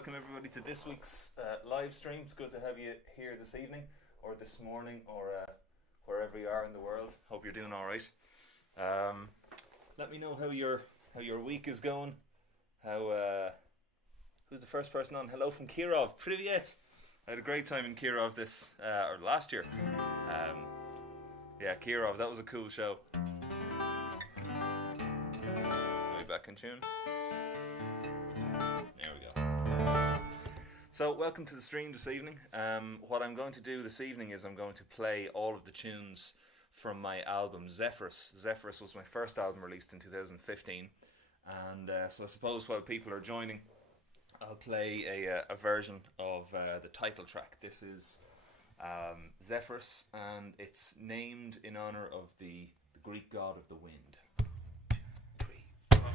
welcome everybody to this week's live stream. It's good to have you here this evening, or this morning, or wherever you are in the world. Hope you're doing all right. Let me know how your week is going. Who's the first person on? Hello from Kirov. Privyet. I had a great time in Kirov or last year. Yeah, Kirov. That was a cool show. Are we back in tune? There we go. So, welcome to the stream this evening. What I'm going to do this evening is I'm going to play all of the tunes from my album Zephyrus. Zephyrus was my first album released in 2015, and so I suppose while people are joining, I'll play a version of the title track. This is Zephyrus, and it's named in honor of the Greek god of the wind. 1, 2, 3, 4.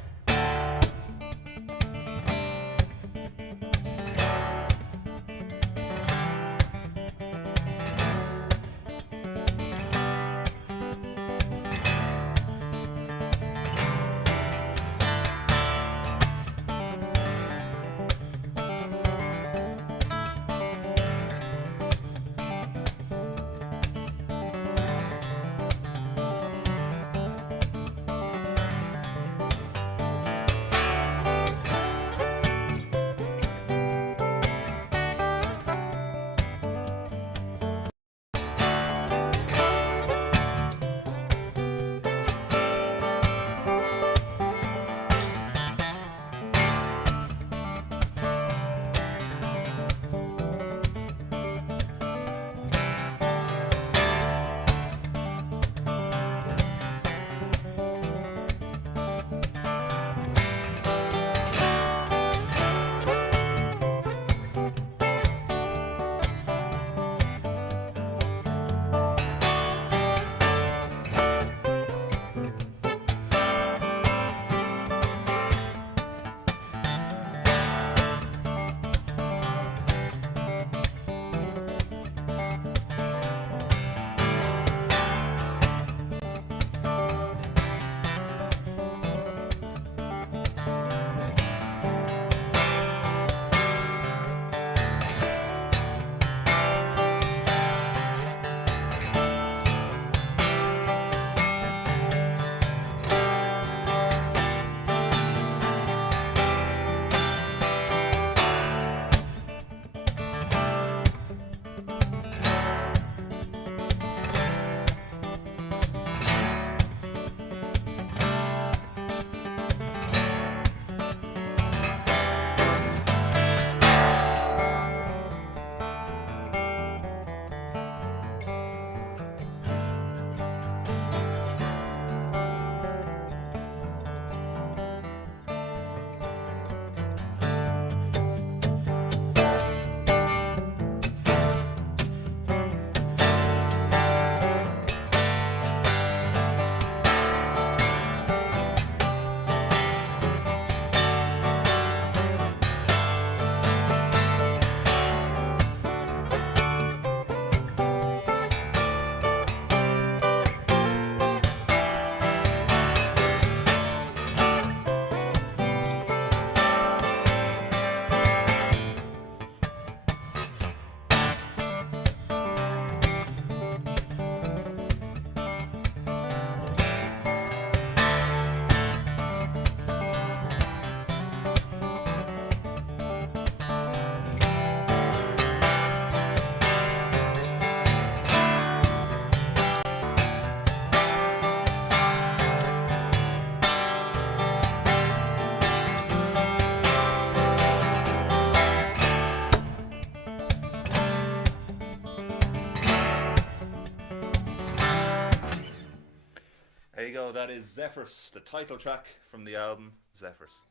That is Zephyrus, the title track from the album Zephyrus.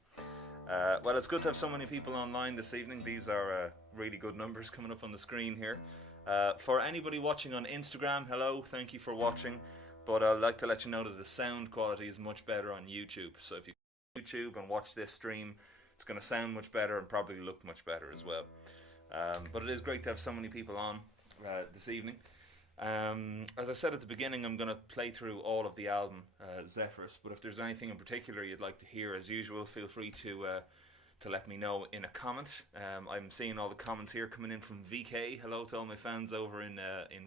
Well, it's good to have so many people online this evening. These are really good numbers coming up on the screen here. For anybody watching on Instagram, hello, thank you for watching. But I'd like to let you know that the sound quality is much better on YouTube. So if you go to YouTube and watch this stream, it's going to sound much better and probably look much better as well. But it is great to have so many people on this evening. As I said at the beginning, I'm going to play through all of the album Zephyrus, but if there's anything in particular you'd like to hear, as usual, feel free to to let me know in a comment. I'm seeing all the comments here coming in from VK. Hello to all my fans over in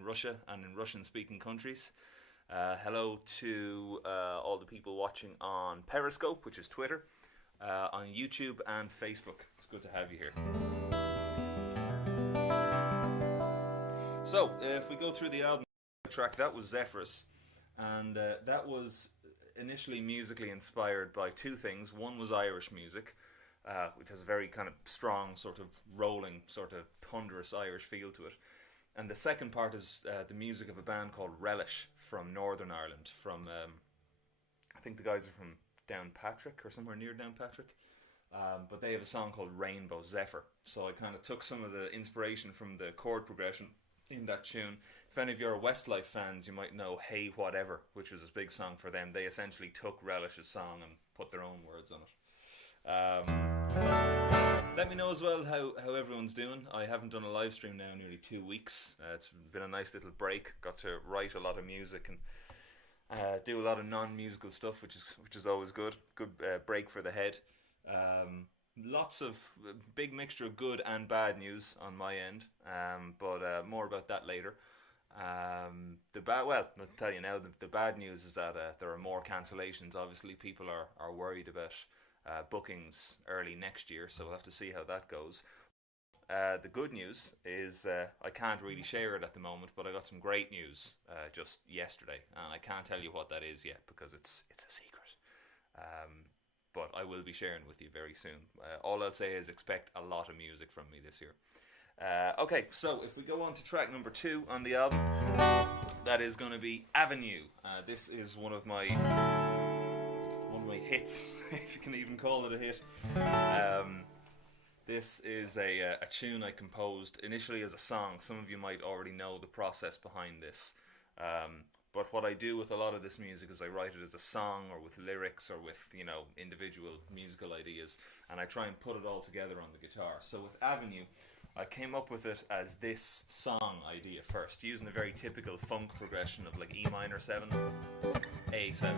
Russia and in Russian-speaking countries. Hello to all the people watching on Periscope, which is Twitter, on YouTube and Facebook. It's good to have you here. So, if we go through the album track, that was Zephyrus, and that was initially musically inspired by two things. One was Irish music, which has a very kind of strong, sort of rolling, sort of thunderous Irish feel to it. And the second part is the music of a band called Relish from Northern Ireland. From I think the guys are from Downpatrick or somewhere near Downpatrick. But they have a song called Rainbow Zephyr. So I kind of took some of the inspiration from the chord progression in that tune. If any of you are Westlife fans, you might know Hey Whatever, which was a big song for them. They essentially took Relish's song and put their own words on it. Let me know as well how everyone's doing. I haven't done a live stream now in nearly 2 weeks. It's been a nice little break. Got to write a lot of music and do a lot of non-musical stuff, which is always good. Good break for the head. Lots of big mixture of good and bad news on my end, but more about that later. I'll tell you now, the bad news is that there are more cancellations. Obviously, people are worried about bookings early next year, so we'll have to see how that goes. The good news is I can't really share it at the moment, but I got some great news just yesterday, and I can't tell you what that is yet because it's a secret. But I will be sharing with you very soon. All I'll say is expect a lot of music from me this year. Okay, so if we go on to track number 2 on the album, that is going to be Avenue. This is one of my hits, if you can even call it a hit. This is a tune I composed initially as a song. Some of you might already know the process behind this. But what I do with a lot of this music is I write it as a song or with lyrics or with, individual musical ideas, and I try and put it all together on the guitar. So with Avenue, I came up with it as this song idea first, using a very typical funk progression of like E minor 7, A7.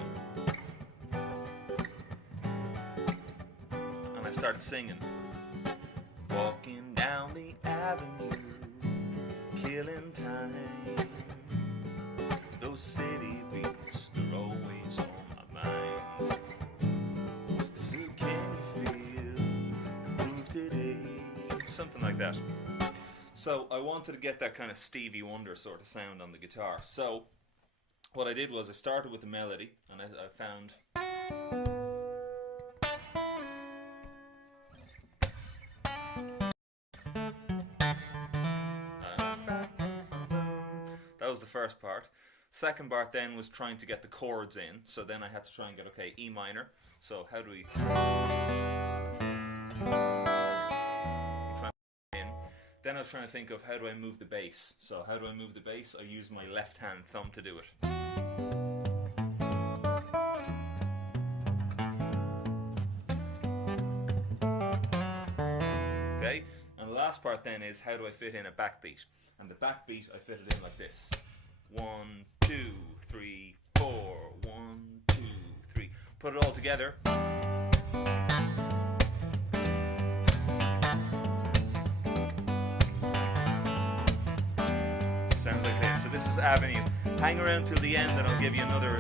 And I started singing. Walking down the avenue, killing time. Those city beats, they're always on my mind. So can you feel the groove today? Something like that. So I wanted to get that kind of Stevie Wonder sort of sound on the guitar. So what I did was I started with a melody, and I found... that was the first part. Second part then was trying to get the chords in, so then I had to try and get, okay, E minor, so how do we... Then I was trying to think of how do I move the bass. So how do I move the bass? I use my left hand thumb to do it. Okay, and the last part then is how do I fit in a backbeat? And the backbeat I fit it in like this. 1, 2, 3, 4. 1, 2, 3. Put it all together. Sounds like this. So this is Avenue. Hang around till the end and I'll give you another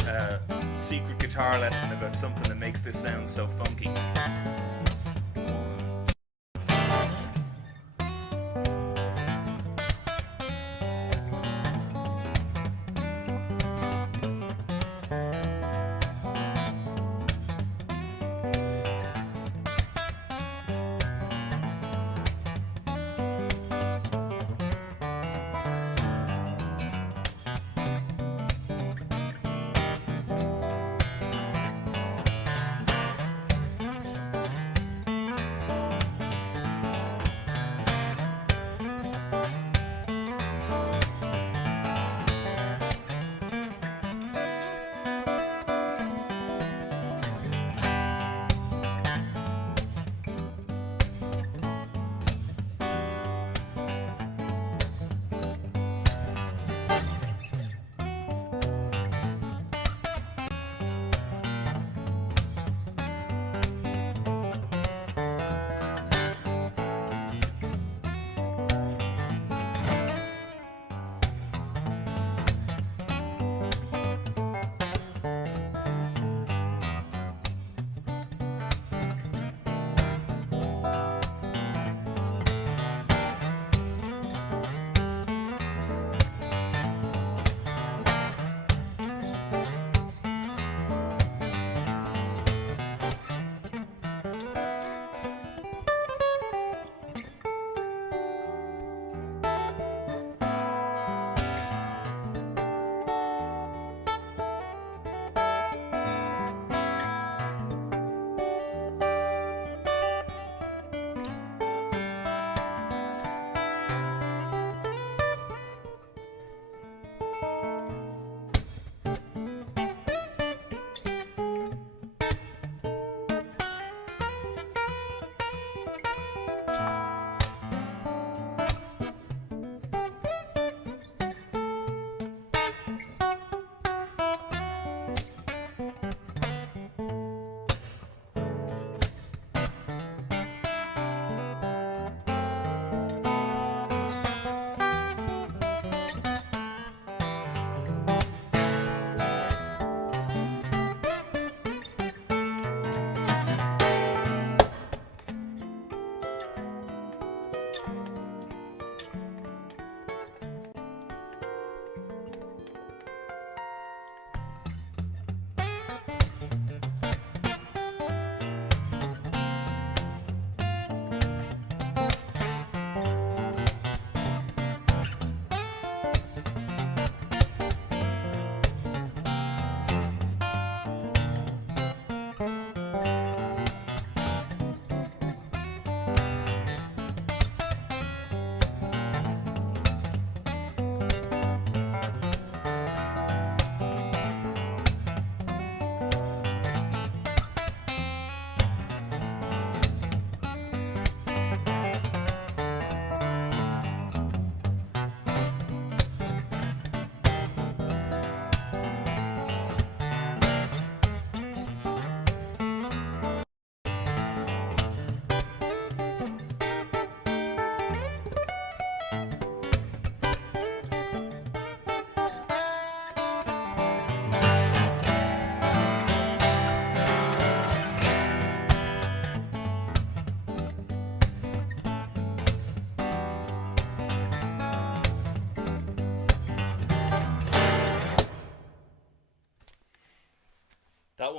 secret guitar lesson about something that makes this sound so funky.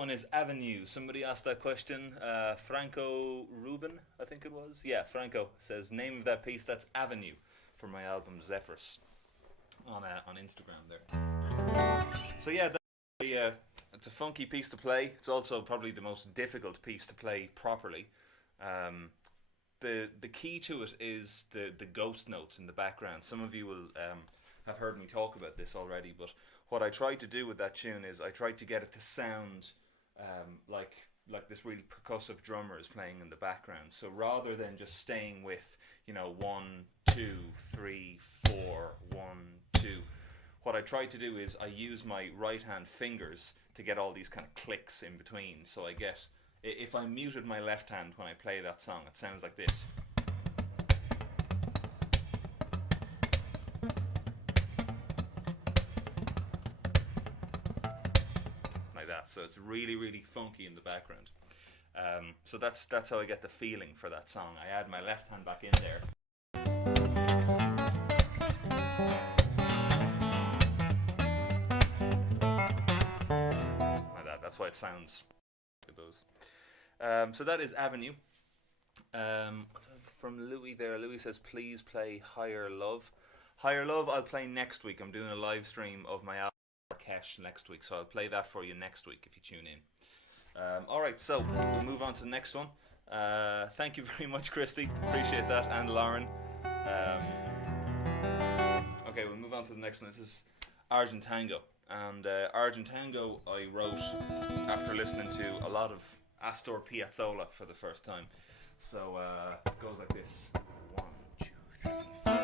one is Avenue. Somebody asked that question. Franco Ruben, I think it was. Yeah, Franco says name of that piece. That's Avenue for my album Zephyrus on Instagram there. So yeah, it's a funky piece to play. It's also probably the most difficult piece to play properly. The key to it is the ghost notes in the background. Some of you will have heard me talk about this already, but what I tried to do with that tune is I tried to get it to sound like this really percussive drummer is playing in the background. So rather than just staying with 1, 2, 3, 4, 1, 2, what I tried to do is I use my right hand fingers to get all these kind of clicks in between. So I get, if I muted my left hand when I play that song, it sounds like this. Like that. So it's really, really funky in the background. So that's how I get the feeling for that song. I add my left hand back in there. Like that. That's why it sounds like those. So that is Avenue. From Louis there. Louis says, please play Higher Love. Higher Love I'll play next week. I'm doing a live stream of my album Marrakesh next week, so I'll play that for you next week if you tune in. Alright, so we'll move on to the next one. Thank you very much, Christy. Appreciate that. And Lauren. Okay, we'll move on to the next one. This is Arjun Tango. And Arjun Tango I wrote after listening to a lot of Astor Piazzolla for the first time. So it goes like this. 1, 2, 3, 4.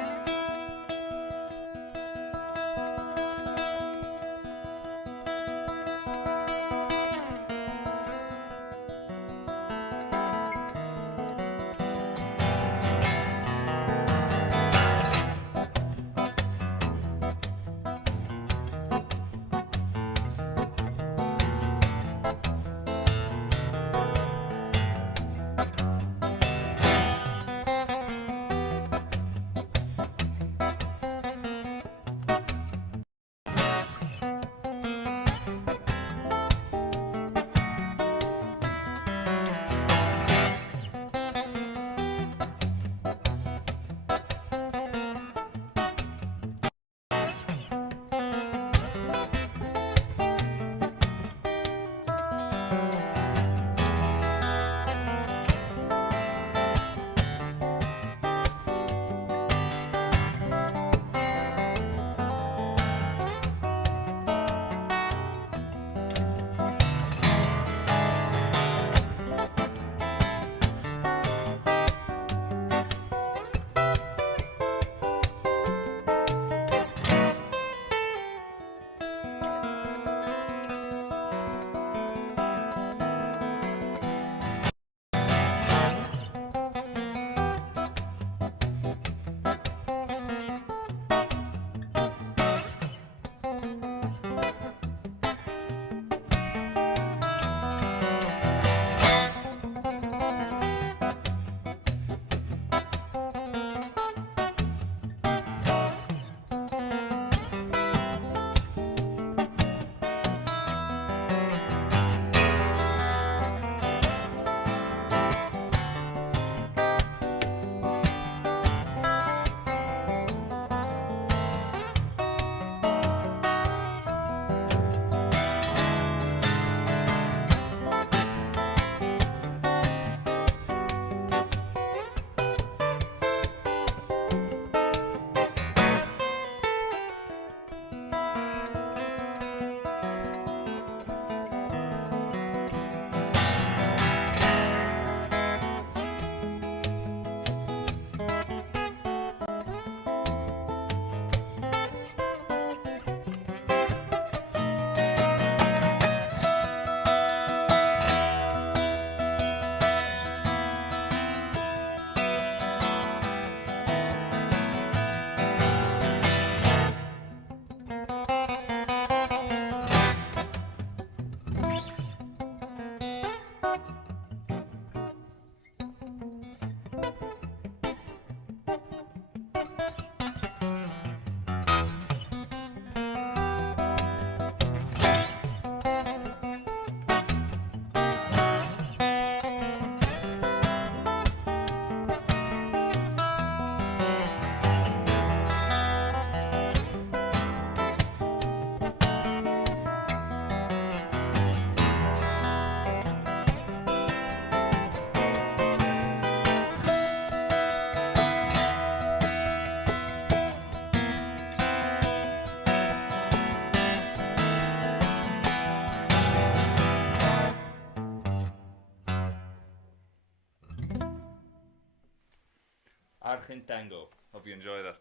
Arjun tango. Hope you enjoy that.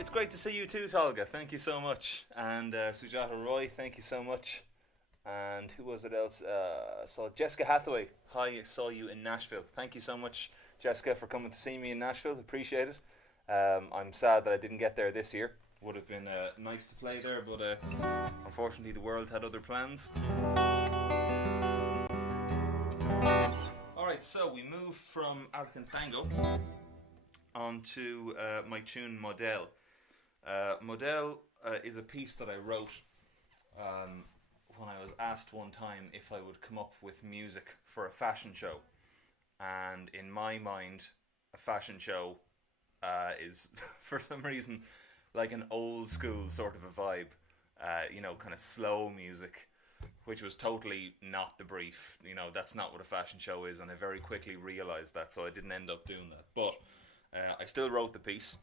It's great to see you too, Tolga. Thank you so much. And Sujata Roy, thank you so much. And who was it else? Saw Jessica Hathaway. Hi, I saw you in Nashville. Thank you so much, Jessica, for coming to see me in Nashville. Appreciate it. I'm sad that I didn't get there this year. Would have been nice to play there, but unfortunately the world had other plans. Alright, so we move from Arjun tango onto my tune Modell. Modell is a piece that I wrote when I was asked one time if I would come up with music for a fashion show. And in my mind, a fashion show is, for some reason, like an old school sort of a vibe. Kind of slow music, which was totally not the brief. That's not what a fashion show is, and I very quickly realised that, so I didn't end up doing that. But I still wrote the piece,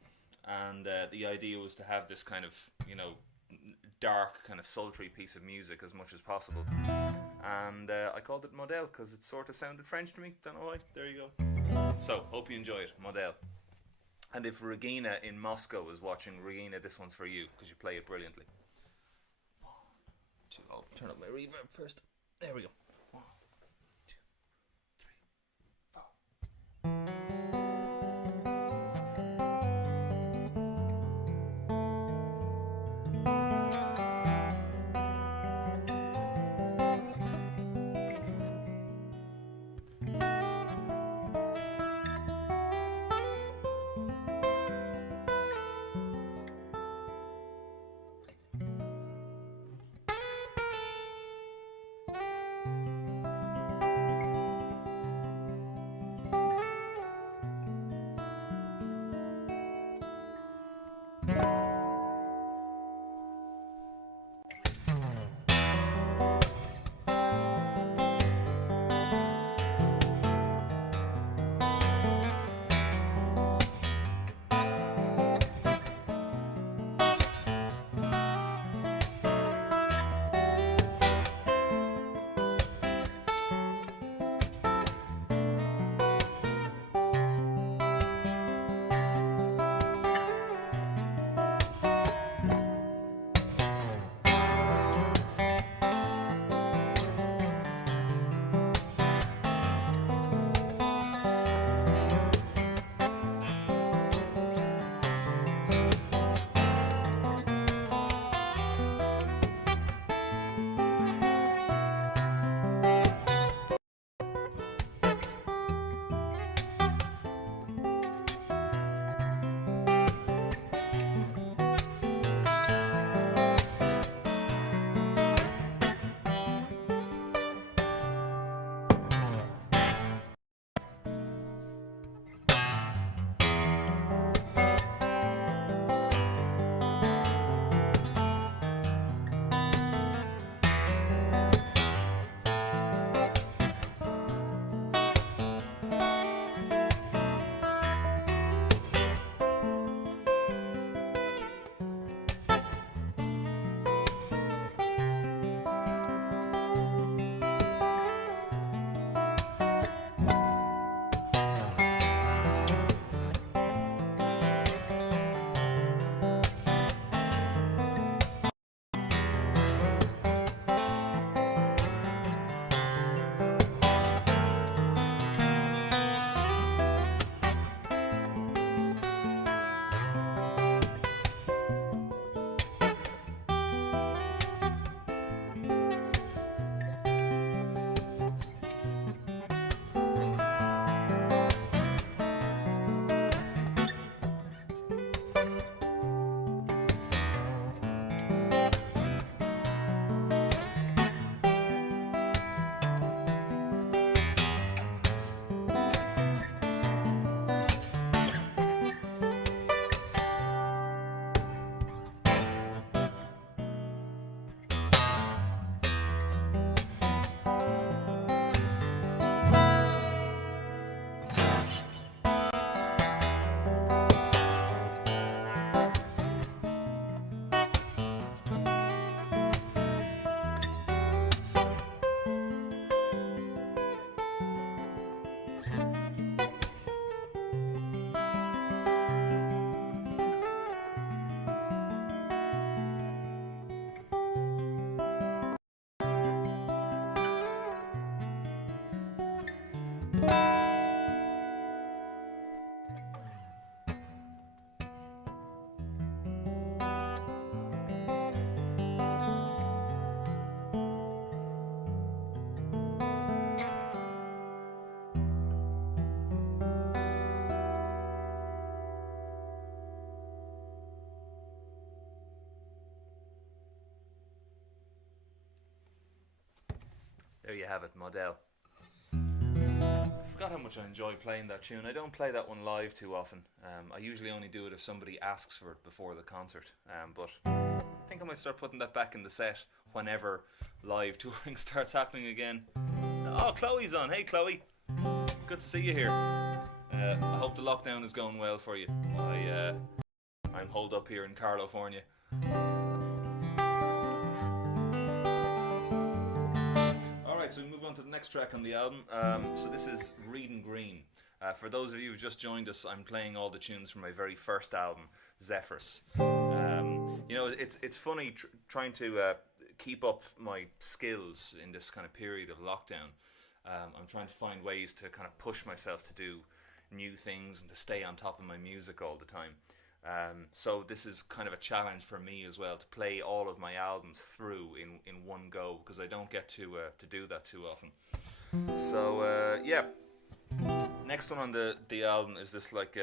and the idea was to have this kind of, dark, kind of sultry piece of music as much as possible. And I called it Modell because it sort of sounded French to me. Don't know why. There you go. So, hope you enjoy it. Modell. And if Regina in Moscow is watching, Regina, this one's for you because you play it brilliantly. 1, 2, I'll turn up my reverb first. There we go. 1, 2, 3, 4. There you have it, Modell. I forgot how much I enjoy playing that tune. I don't play that one live too often. I usually only do it if somebody asks for it before the concert. But I think I might start putting that back in the set whenever live touring starts happening again. Oh, Chloe's on. Hey, Chloe. Good to see you here. I hope the lockdown is going well for you. I'm holed up here in California. Alright, so we move on to the next track on the album. So this is Reading Green. For those of you who've just joined us, I'm playing all the tunes from my very first album, Zephyrus. You know, it's funny trying to keep up my skills in this kind of period of lockdown. I'm trying to find ways to kind of push myself to do new things and to stay on top of my music all the time. So this is kind of a challenge for me as well, to play all of my albums through in one go, because I don't get to do that too often. So yeah, next one on the album is this like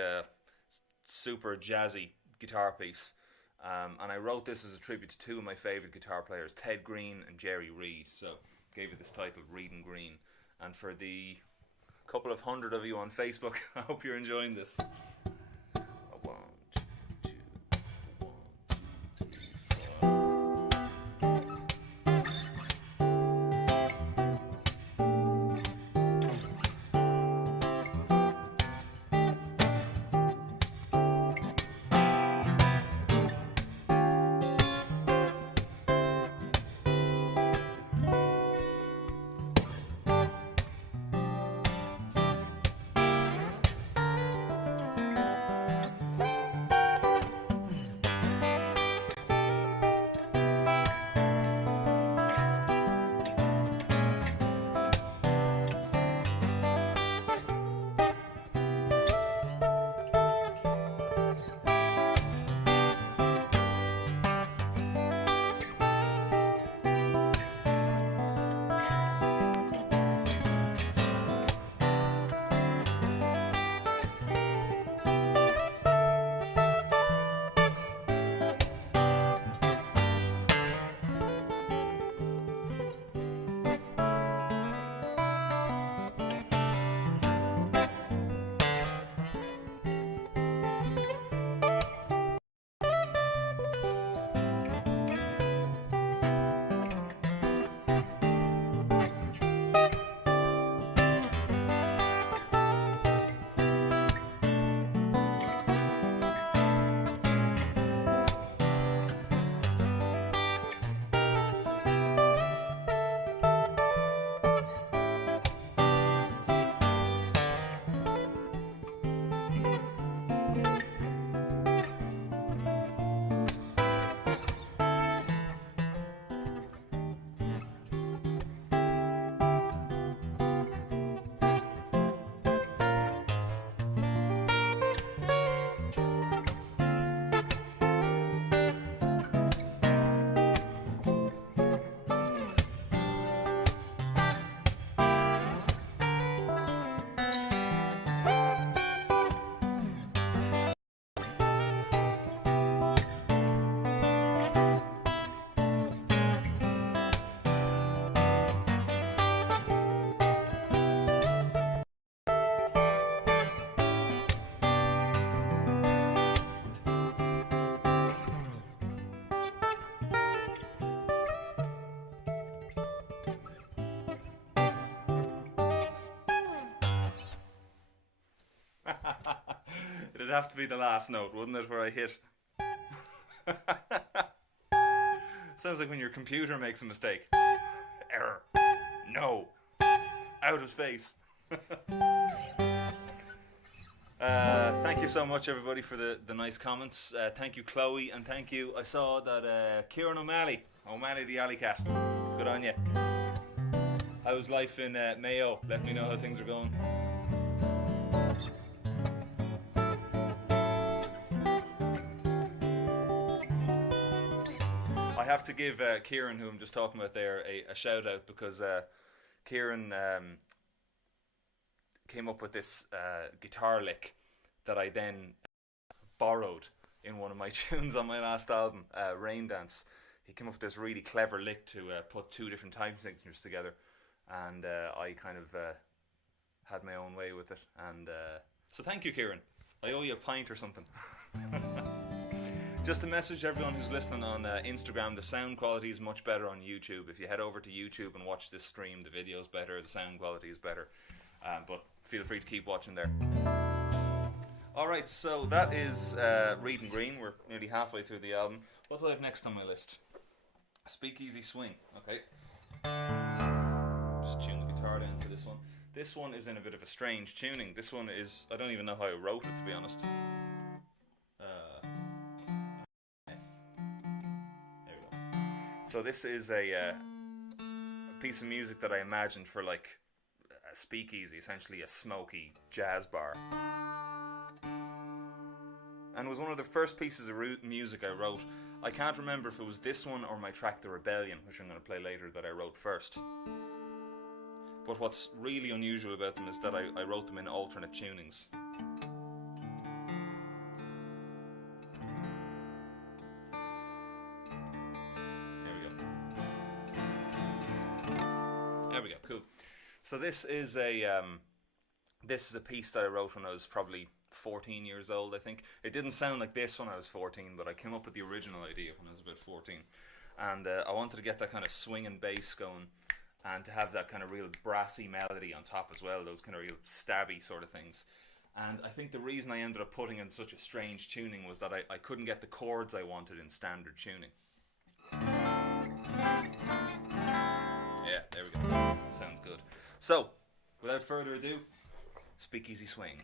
super jazzy guitar piece, and I wrote this as a tribute to two of my favourite guitar players, Ted Green and Jerry Reed. So gave it this title, Reading Green. And for the couple of hundred of you on Facebook, I hope you're enjoying this. It'd have to be the last note, wouldn't it, where I hit? Sounds like when your computer makes a mistake. Error. No. Out of space. Thank you so much, everybody, for the nice comments. Thank you, Chloe, and thank you. I saw that Kieran O'Malley the alley cat. Good on you. How's life in Mayo? Let me know how things are going. I have to give Kieran, who I'm just talking about there, a shout out, because Kieran came up with this guitar lick that I then borrowed in one of my tunes on my last album, Rain Dance. He came up with this really clever lick to put two different time signatures together, and I kind of had my own way with it. And so thank you, Kieran. I owe you a pint or something. Just a message to everyone who's listening on Instagram, the sound quality is much better on YouTube. If you head over to YouTube and watch this stream, the video's better, the sound quality is better. But feel free to keep watching there. Alright, so that is Reed and Green. We're nearly halfway through the album. What do I have next on my list? Speakeasy Swing. Okay. Just tune the guitar down for this one. This one is in a bit of a strange tuning. This one is, I don't even know how I wrote it, to be honest. F. There we go. So this is a piece of music that I imagined for like a speakeasy, essentially a smoky jazz bar. And it was one of the first pieces of music I wrote. I can't remember if it was this one or my track The Rebellion, which I'm going to play later, that I wrote first. But what's really unusual about them is that I wrote them in alternate tunings. There we go, cool. So this is a piece that I wrote when I was probably 14 years old, I think. It didn't sound like this when I was 14, but I came up with the original idea when I was about 14. And I wanted to get that kind of swing and bass going, and to have that kind of real brassy melody on top as well, those kind of real stabby sort of things. And I think the reason I ended up putting in such a strange tuning was that I couldn't get the chords I wanted in standard tuning. Yeah, there we go. Sounds good. So, without further ado, Speakeasy Swing.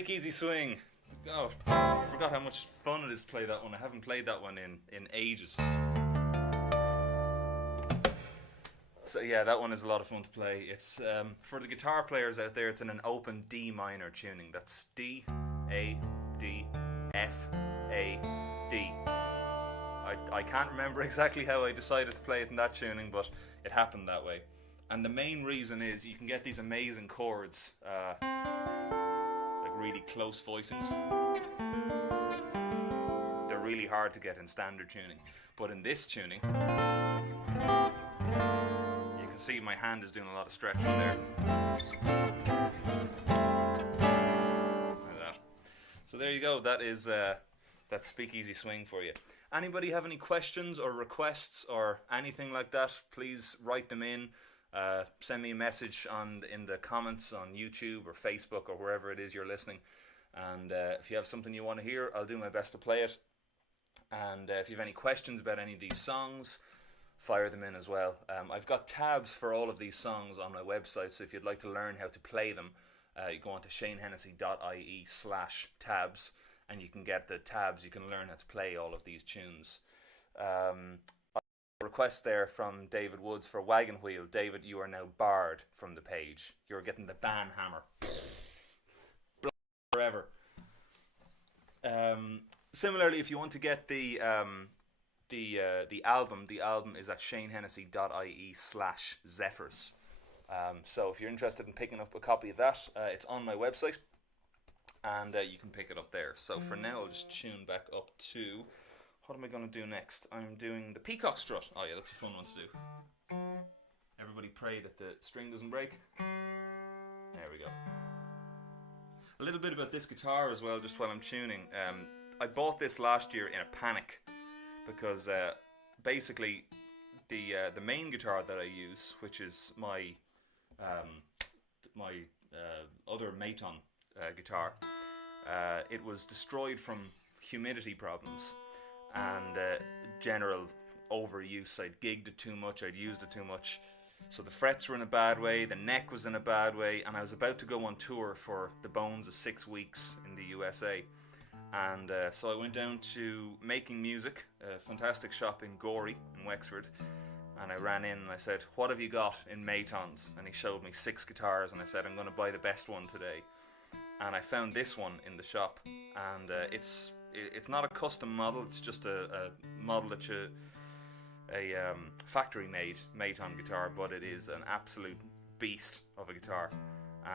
Speakeasy Swing. Oh, I forgot how much fun it is to play that one. I haven't played that one in ages. So yeah, that one is a lot of fun to play. It's for the guitar players out there, it's in an open D minor tuning. That's D, A, D, F, A, D. I can't remember exactly how I decided to play it in that tuning, but it happened that way. And the main reason is you can get these amazing chords, like really close voicings. They're really hard to get in standard tuning. But in this tuning, you can see my hand is doing a lot of stretching there. Like that. So there you go, that is that Speakeasy Swing for you. Anybody have any questions or requests or anything like that, please write them in. Send me a message in the comments on YouTube or Facebook or wherever it is you're listening. And if you have something you want to hear, I'll do my best to play it. And if you have any questions about any of these songs, fire them in as well. I've got tabs for all of these songs on my website, so if you'd like to learn how to play them, you go on to shanehennessy.ie/tabs, and you can get the tabs. You can learn how to play all of these tunes. Request there from David Woods for Wagon Wheel. David, you are now barred from the page. You're getting the ban hammer. Forever. Similarly, if you want to get the album is at shanehennessy.ie/Zephyrus. So if you're interested in picking up a copy of that, it's on my website, and you can pick it up there. So for now, I'll just tune back up to, what am I going to do next? I'm doing the peacock strut. Oh yeah, that's a fun one to do. Everybody pray that the string doesn't break. There we go. A little bit about this guitar as well, just while I'm tuning. I bought this last year in a panic because basically the main guitar that I use, which is my other Maton guitar, it was destroyed from humidity problems and general overuse. I'd gigged it too much, I'd used it too much, so the frets were in a bad way, the neck was in a bad way, and I was about to go on tour for the bones of 6 weeks in the USA. And so I went down to Making Music, a fantastic shop in Gorey in Wexford, and I ran in and I said, what have you got in Matons? And he showed me 6 guitars, and I said, I'm going to buy the best one today. And I found this one in the shop, and it's not a custom model, it's just a model that a factory made Maton guitar, but it is an absolute beast of a guitar.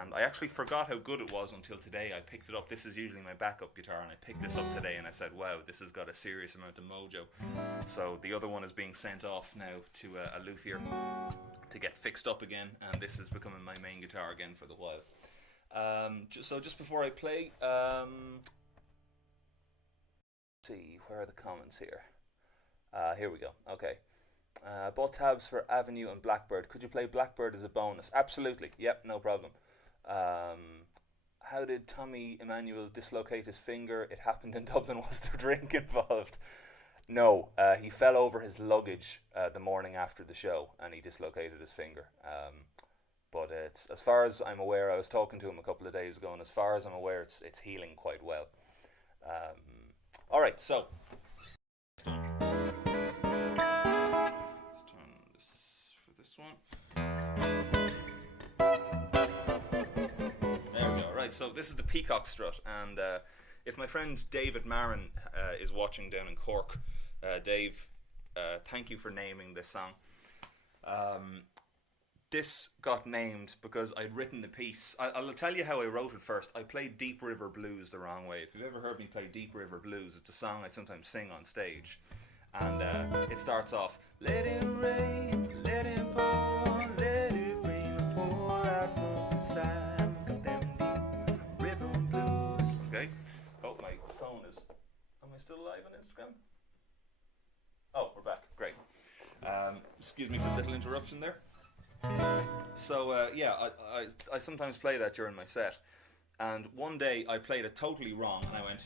And I actually forgot how good it was until today. I picked it up. This is usually my backup guitar, and I picked this up today and I said, wow, this has got a serious amount of mojo. So the other one is being sent off now to a luthier to get fixed up again, and this is becoming my main guitar again for the while. So just before I play, let's see, where are the comments here? Here we go. Okay. Bought tabs for Avenue and Blackbird. Could you play Blackbird as a bonus? Absolutely. Yep, no problem. How did Tommy Emmanuel dislocate his finger? It happened in Dublin. Was there drink involved? No, he fell over his luggage the morning after the show and he dislocated his finger. But it's, as far as I'm aware, I was talking to him a couple of days ago, and as far as I'm aware, it's healing quite well. All right, so let's turn this for this one. There we go. Right, so this is the peacock strut, and if my friend David Marin is watching down in Cork, Dave, thank you for naming this song. This got named because I'd written the piece. I'll tell you how I wrote it first. I played Deep River Blues the wrong way. If you've ever heard me play Deep River Blues, it's a song I sometimes sing on stage. And it starts off, let it rain, let it pour, let it rain, pour out from the side, got them deep river blues. Okay? Oh, my phone is... Am I still live on Instagram? Oh, we're back. Great. Excuse me for the little interruption there. So yeah, I sometimes play that during my set, and one day I played it totally wrong, and I went,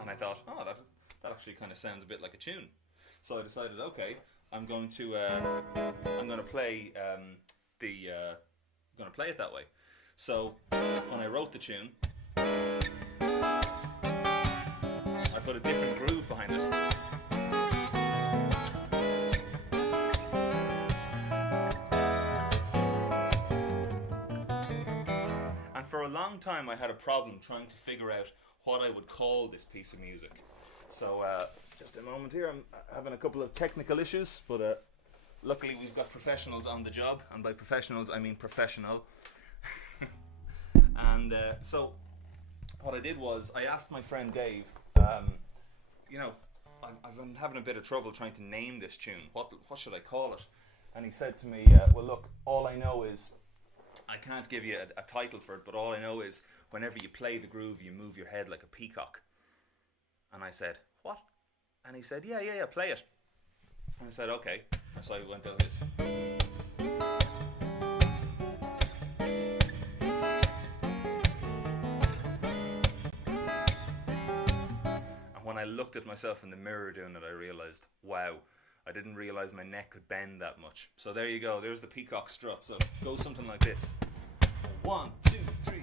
and I thought, oh, that actually kind of sounds a bit like a tune. So I decided, okay, I'm going to play going to play it that way. So when I wrote the tune, I put a different groove behind it. And for a long time I had a problem trying to figure out what I would call this piece of music. So just a moment here, I'm having a couple of technical issues, but luckily we've got professionals on the job, and by professionals I mean professional. And so what I did was I asked my friend Dave, you know, I've been having a bit of trouble trying to name this tune. What should I call it? And he said to me, well look, all I know is, I can't give you a title for it, but all I know is whenever you play the groove you move your head like a peacock. And I said, what? And he said, yeah, play it. And I said, okay. And so I went down this. And when I looked at myself in the mirror doing it, I realised, wow, I didn't realise my neck could bend that much. So there you go, there's the peacock strut. So go something like this. 1, 2, 3.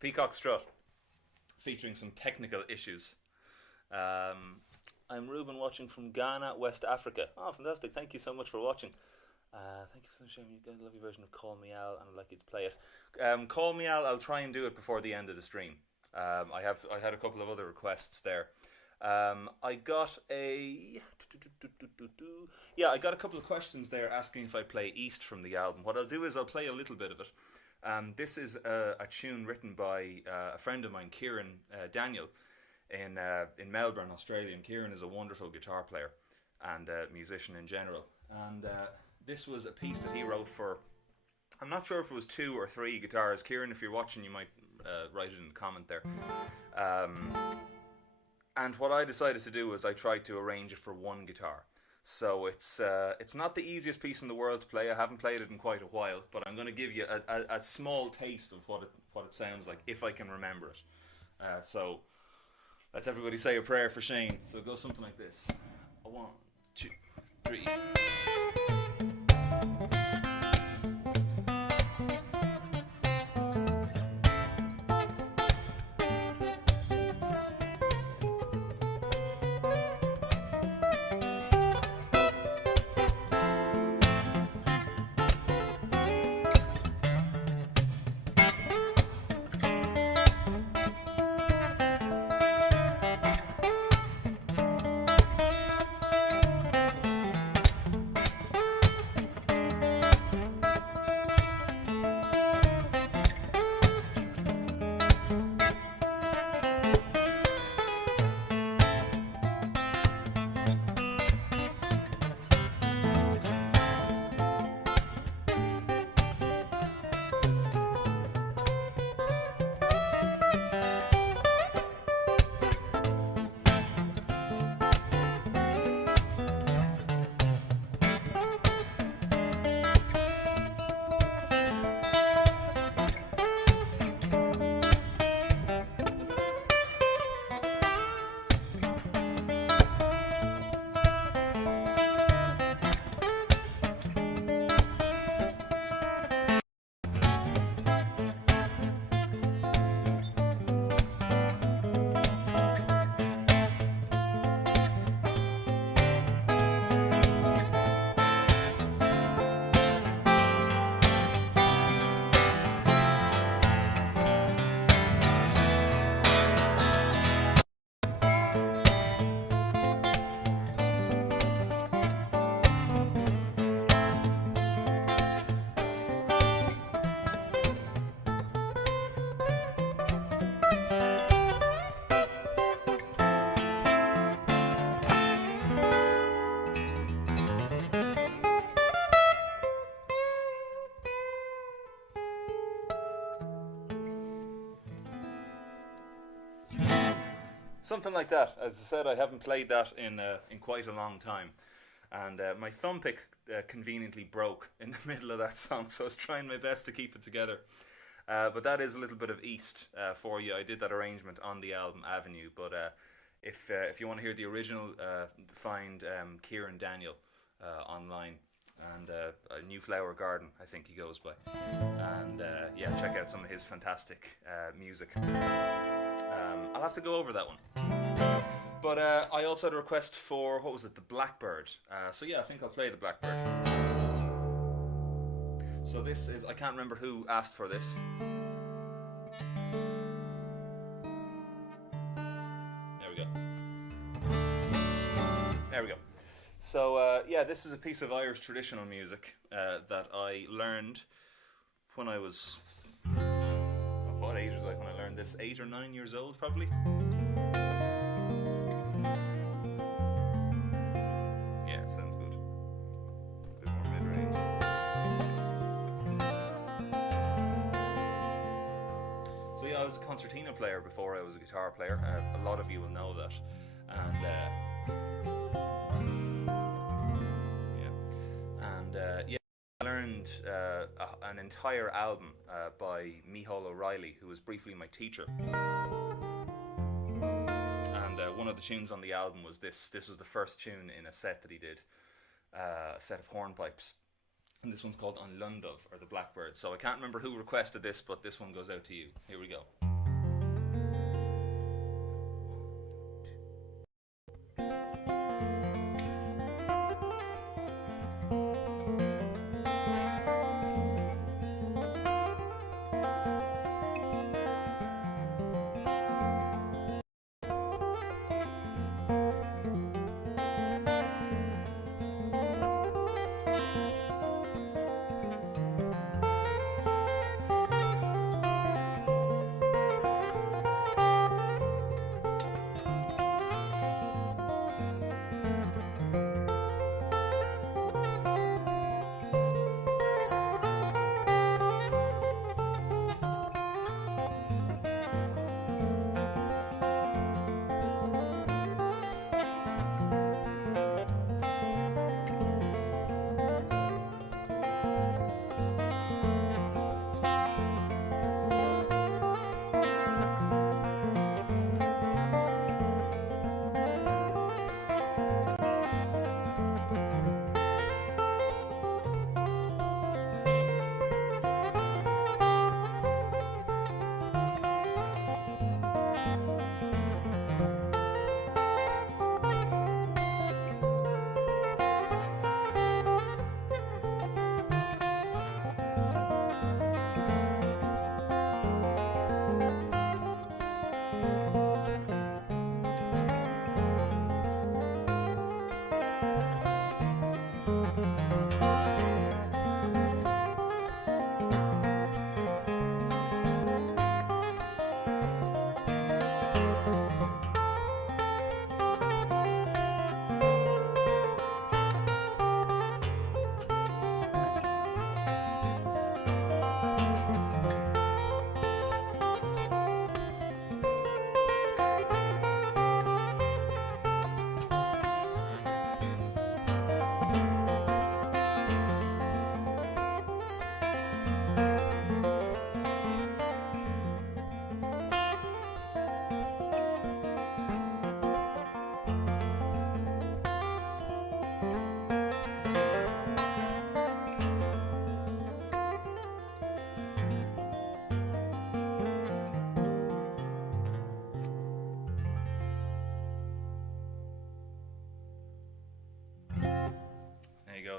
Peacock strut, featuring some technical issues. I'm Ruben, watching from Ghana, West Africa. Oh, fantastic. Thank you so much for watching. Thank you for showing me a lovely version of Call Me Al, and I'd like you to play it. Call Me Al, I'll try and do it before the end of the stream. I had a couple of other requests there. I got a couple of questions there asking if I play East from the album. What I'll do is I'll play a little bit of it. This is a tune written by a friend of mine, Kieran Daniel, in Melbourne, Australia. And Kieran is a wonderful guitar player and musician in general. And this was a piece that he wrote for, I'm not sure if it was 2 or 3 guitars. Kieran, if you're watching, you might write it in the comment there. And what I decided to do was I tried to arrange it for 1 guitar. So it's not the easiest piece in the world to play. I haven't played it in quite a while, but I'm going to give you a small taste of what it sounds like, if I can remember it. So let's everybody say a prayer for Shane. So it goes something like this. 1, 2, 3. Something like that. As I said, I haven't played that in quite a long time, and my thumb pick conveniently broke in the middle of that song, so I was trying my best to keep it together. But that is a little bit of East for you. I did that arrangement on the album Avenue, but if you want to hear the original, find Kieran Daniel online, and New Flower Garden, I think he goes by, and yeah, check out some of his fantastic music. I'll have to go over that one. But I also had a request for, what was it, the Blackbird. So yeah, I think I'll play the Blackbird. So this is, I can't remember who asked for this. There we go. There we go. So yeah, this is a piece of Irish traditional music that I learned when I was, what age was I when I learned this? 8 or 9 years old, probably. Yeah, sounds good. A bit more mid-range. So yeah, I was a concertina player before I was a guitar player. A lot of you will know that. And yeah, I learned an entire album by Micheál O'Reilly, who was briefly my teacher. And one of the tunes on the album was this. This was the first tune in a set that he did, a set of hornpipes. And this one's called On Lundov, or the Blackbird. So I can't remember who requested this, but this one goes out to you. Here we go.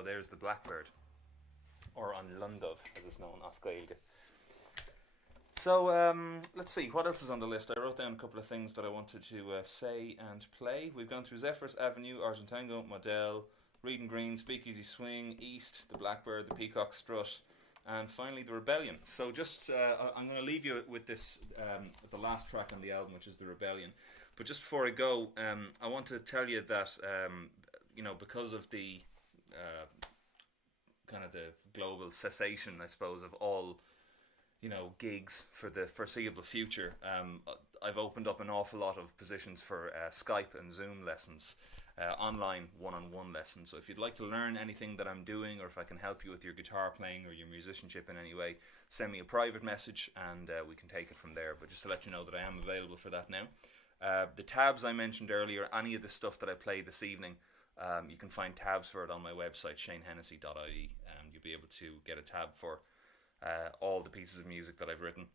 There's the Blackbird, or On Lundov, as it's known, Oscailge. So let's see, what else is on the list? I wrote down a couple of things that I wanted to say and play. We've gone through Zephyrus, Avenue, Arjun, Tango, Modell, Reed and Green, Speakeasy, Swing, East, the Blackbird, the Peacock, Strut, and finally the Rebellion. So just I'm going to leave you with this, the last track on the album, which is the Rebellion. But just before I go, I want to tell you that you know, because of the kind of the global cessation, I suppose, of all, you know, gigs for the foreseeable future, I've opened up an awful lot of positions for Skype and Zoom lessons, online one-on-one lessons. So if you'd like to learn anything that I'm doing, or if I can help you with your guitar playing or your musicianship in any way, send me a private message and we can take it from there. But just to let you know that I am available for that now. The tabs I mentioned earlier, any of the stuff that I played this evening, you can find tabs for it on my website, shanehennessy.ie, and you'll be able to get a tab for all the pieces of music that I've written.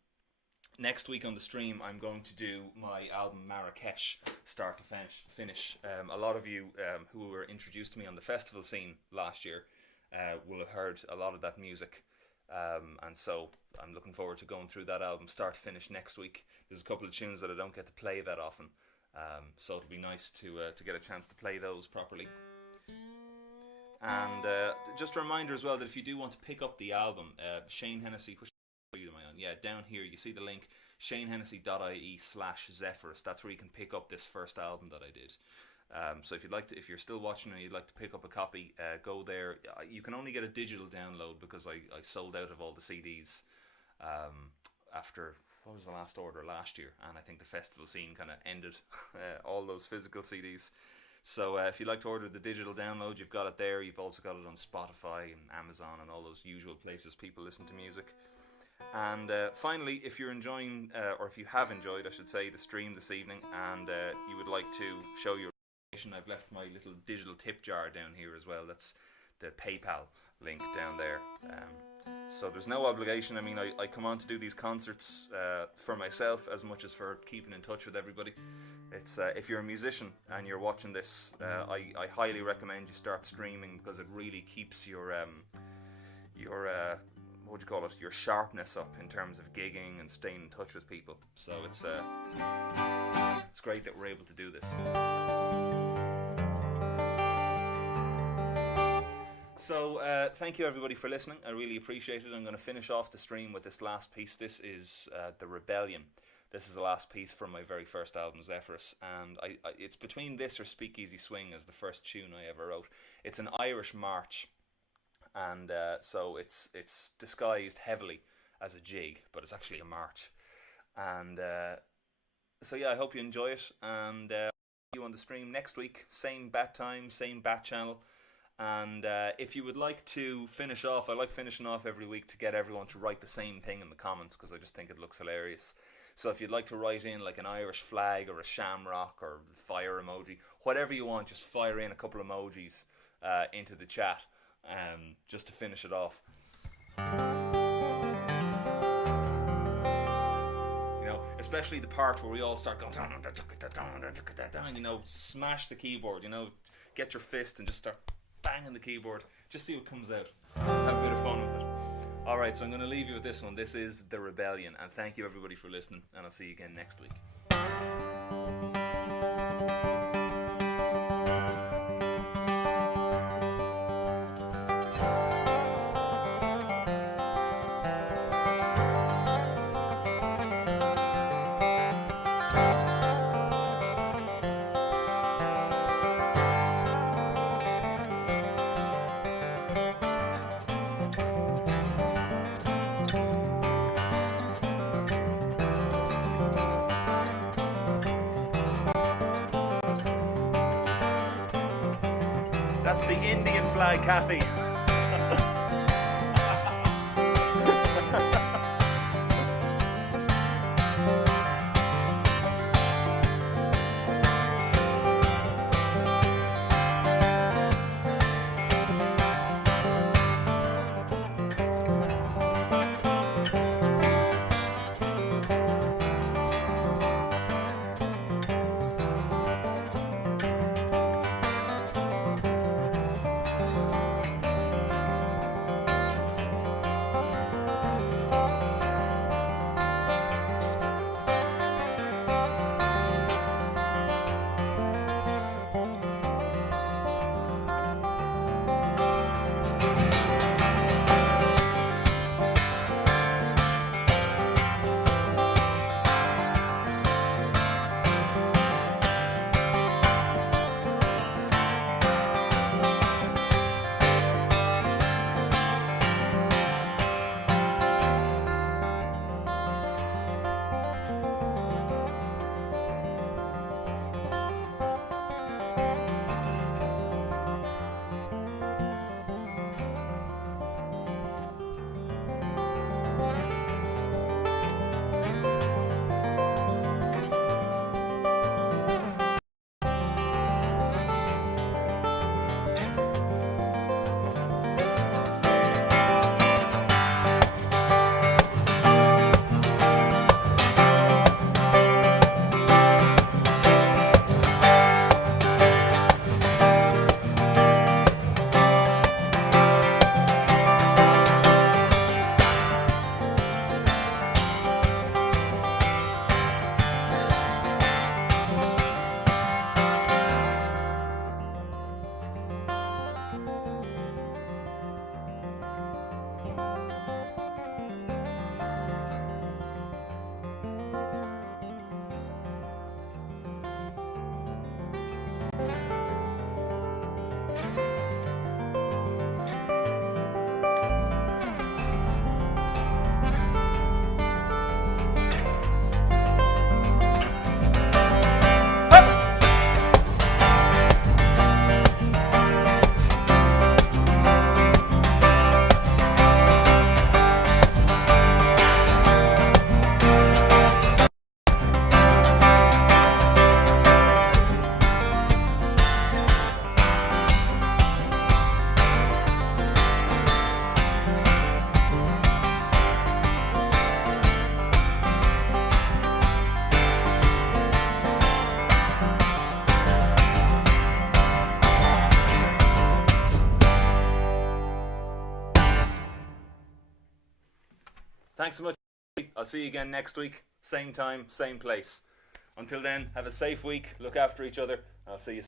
Next week on the stream, I'm going to do my album Marrakesh, start to finish. A lot of you who were introduced to me on the festival scene last year will have heard a lot of that music. And so I'm looking forward to going through that album start to finish next week. There's a couple of tunes that I don't get to play that often, so it'll be nice to get a chance to play those properly. And just a reminder as well that if you do want to pick up the album, Shane Hennessy, which am I on? Yeah, down here you see the link, shanehennessy.ie/Zephyrus. That's where you can pick up this first album that I did. So if you'd like to, if you're still watching and you'd like to pick up a copy, go there. You can only get a digital download because I sold out of all the CDs after, what was the last order, last year, and I think the festival scene kind of ended all those physical CDs. So if you'd like to order the digital download, you've got it there. You've also got it on Spotify and Amazon and all those usual places people listen to music. And finally, if you're enjoying, or if you have enjoyed, I should say, the stream this evening, and you would like to show your appreciation, I've left my little digital tip jar down here as well. That's the PayPal link down there. So there's no obligation. I mean, I come on to do these concerts for myself as much as for keeping in touch with everybody. It's if you're a musician and you're watching this, I highly recommend you start streaming, because it really keeps your what do you call it, your sharpness up in terms of gigging and staying in touch with people. So it's great that we're able to do this. So thank you everybody for listening. I really appreciate it. I'm going to finish off the stream with this last piece. This is The Rebellion. This is the last piece from my very first album, Zephyrus, and it's between this or Speakeasy Swing as the first tune I ever wrote. It's an Irish march. And so it's disguised heavily as a jig, but it's actually a march. And so yeah, I hope you enjoy it, and see you on the stream next week, same bat time, same bat channel. And if you would like to finish off, I like finishing off every week to get everyone to write the same thing in the comments, because I just think it looks hilarious. So if you'd like to write in like an Irish flag or a shamrock or fire emoji, whatever you want, just fire in a couple of emojis into the chat. Just to finish it off. You know, especially the part where we all start going, you know, smash the keyboard, you know, get your fist and just start banging the keyboard. Just see what comes out. Have a bit of fun with it. Alright, so I'm going to leave you with this one. This is The Rebellion, and thank you everybody for listening, and I'll see you again next week. That's the Indian flag, Kathy. Thanks so much. I'll see you again next week. Same time, same place. Until then, have a safe week. Look after each other. I'll see you soon.